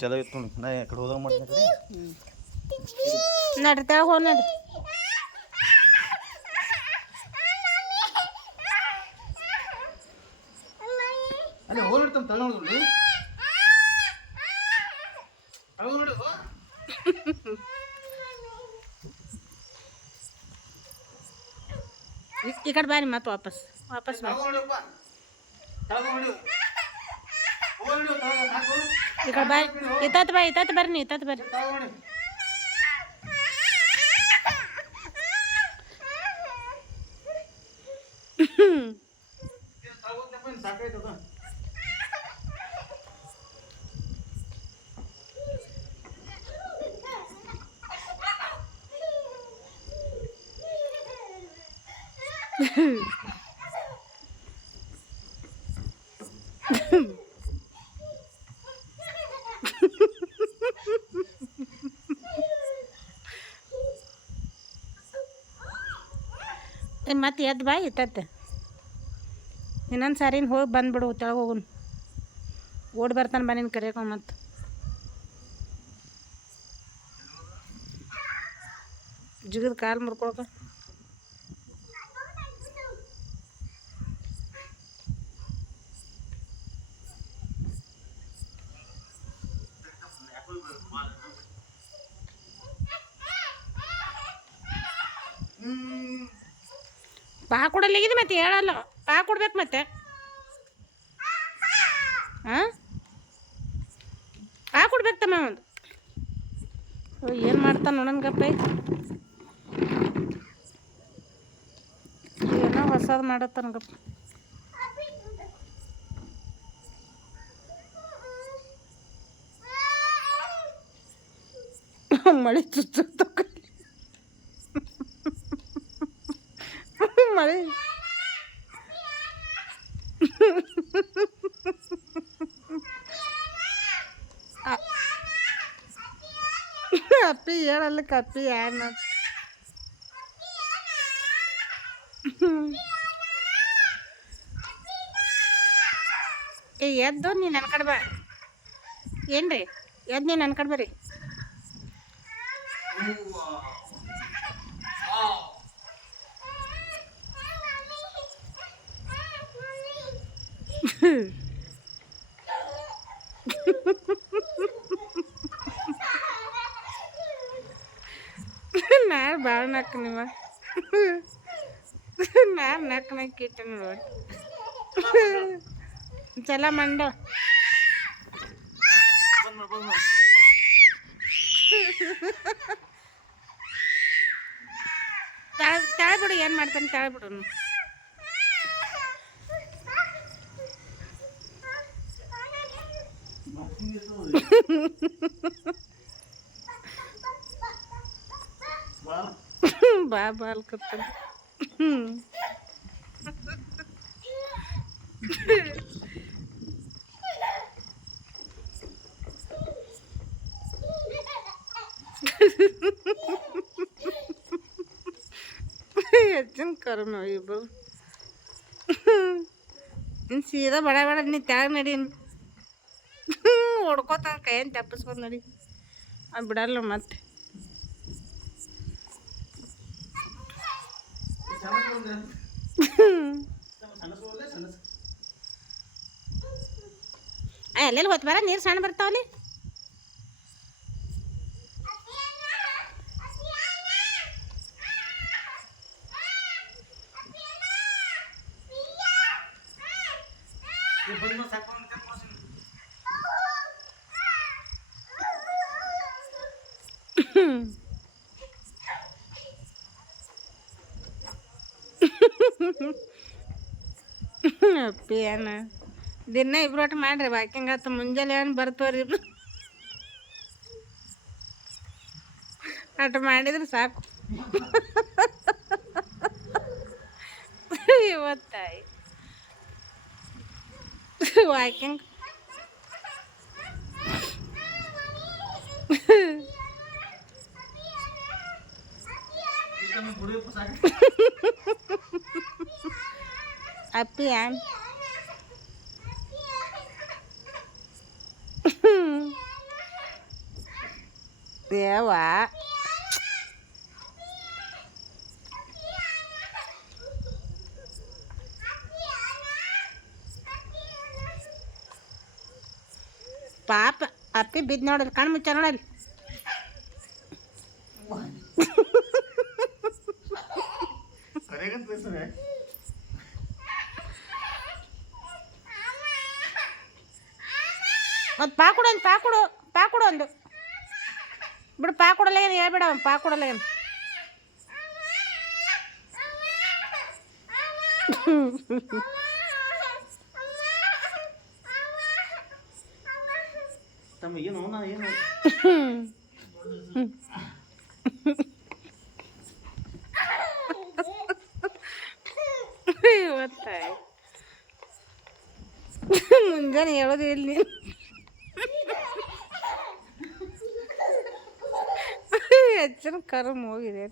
ಚಲೋ ಇತ್ತು ನೋಡಿ. ನಾ ಕಡೆ ಹೋದಾಗ ಮಾಡ್ತೀನಿ. ನಡ್ರಿ ತೆಳಗೆ ಹೋಗಿ ನಡ್ರಿ. ಅಲ್ಲಿ ಹೋಗ್ಬಿಡ್ತಾನೆ ತಲೆ ನೋಡಿದ್ರಿ. ಈ ಕಡೆ ಬಾರಿ ಮತ್ತೆ ವಾಪಸ್ ಬಾ. ಈ ಕಡೆ ಬಾರಿ. ಇತ್ತತ್ತು ಬರ್ರಿ ಇತ್ತತ್ತು ಬರ್ರಿ. ಮತ್ತೆ ಎದ್ದು ಬಾ ಇತ್ತತ್ತೆ. ಇನ್ನೊಂದು ಸಾರಿನ ಹೋಗಿ ಬಂದ್ಬಿಡು ತೆಳಗೆ ಹೋಗುನ್. ಓಡಿ ಬರ್ತಾನೆ ಬಾ ನಿನ್ನ ಕರಿಯಕೊಂಡು ಮತ್ತೆ. ಜಿಗಿದ ಕಾಲು ಮುರ್ಕೊಳಕ. ಪಾ ಕೊಡಲ್ಲಿಗಿದೆ ಮತ್ತೆ ಹೇಳಲ್ಲ. ಪಾ ಕೊಡ್ಬೇಕು ಮತ್ತೆ. ಹಾಂ ಪಾ ಕೊಡ್ಬೇಕು ತಮ್ಮ ಒಂದು. ಏನು ಮಾಡ್ತಾನೆ ನೋಡನ್ಗಪ್ಪ. ಏನೋ ಹೊಸದು ಮಾಡತ್ತಾನಗಪ್ಪ. ಮಳೆ ಚುಚ್ಚ ಮಳೆ. ಅಪ್ಪಿ ಹೇಳಲ್ಲ ಕಪ್ಪಿ ಯಾರನ್ನ. ಎದ್ದು ನೀನು ನನ್ನ ಕಡೆ ಬಾ. ಏನ್ರಿ ಎದ್ದು ನೀನು ನನ್ನ ಕಡೆ ಬರ್ರಿ. ನಾರು ಭಾಳ ನಕ್ಕ ನಿಮ್ಮ. ನಾರು ನಕ್ಕ ಇಟ್ಟು ನೋಡಿ ಚಲ ಮಂಡ. ತಾಳ್ಬಿಡು. ಏನು ಮಾಡ್ತಾನೆ ತಾಳ್ಬಿಡು. ಬಾ ಬಾಲ್ಕತ್ತ. ಹೆಚ್ಚಿನ ಕರು ನಾವು ಇಬ್ಬರು. ಇನ್ನು ಸೀದಾ ಬಡ ನೀ ತ್ಯಾಗ ನಡಿ. ಹೊಡ್ಕೋತ ಕೈಯನ್ನು ತಪ್ಪಿಸ್ಕೊಂಡು ನಡಿ. ಅದು ಬಿಡಲ್ಲ ಮತ್ತೆ. ಎಲ್ಲೆಲ್ಲಿ ಹೊತ್ತು ಬರ ನೀರು ಸಣ್ಣ ಬರ್ತಾವಲ್ಲಿ. ಅಪ್ಪಿ ಏನ ದಿನ ಇಬ್ರು ಒಟ್ಟು ಮಾಡ್ರಿ. ವಾಕಿಂಗ್ ಆತು ಮುಂಜಾನೆ ಏನು ಬರ್ತವ್ರಿ ಇಬ್ರು. ಅಟ್ ಮಾಡಿದ್ರೆ ಸಾಕು. ಇವತ್ತಾಯಿ ವಾಕಿಂಗ್. ಅಪ್ಪಿ ದೇವ ಪಾಪ ಅಪ್ಪಿ ಬಿದ್ದು ನೋಡಲ್ ಕಣ್ಣು ಮುಚ್ಚ ನೋಡಲ್ ಸರಿಯಾಗಂತ ಹೆಸರೇ ಮತ್ತು ಪಾಕುಡು ಒಂದು ಬಿಡು ಪಾಕುಡಲ್ಲ ಏನು ಹೇಳ್ಬೇಡ ಅವ್ನು ಪಾಕುಡಲ್ಲ ಏನು ತಮ್ಮ ಏನು ನಾ ಏನು ಮುಂಜಾನೆ ಹೇಳೋದು ಇಲ್ಲ ನೀನು ಹೆಚ್ಚಿನ ಕರಮ್ ಹೋಗಿದೆ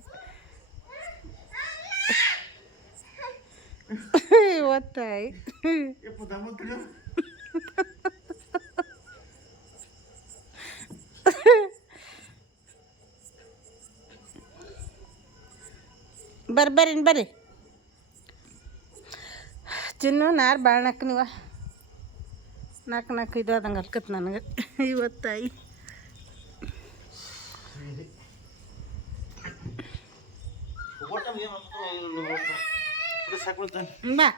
ಇವತ್ತಾಯಿ ಬರ್ರಿ ಚಿನ್ನು ನಾರು ಭಾಳ ನಾಲ್ಕು ನೀವ ನಾಲ್ಕು ಇದು ಆದಂಗೆ ಅಲ್ಕತ್ ನನಗೆ ಇವತ್ತಾಯಿ ಸಾಕು ಬಾ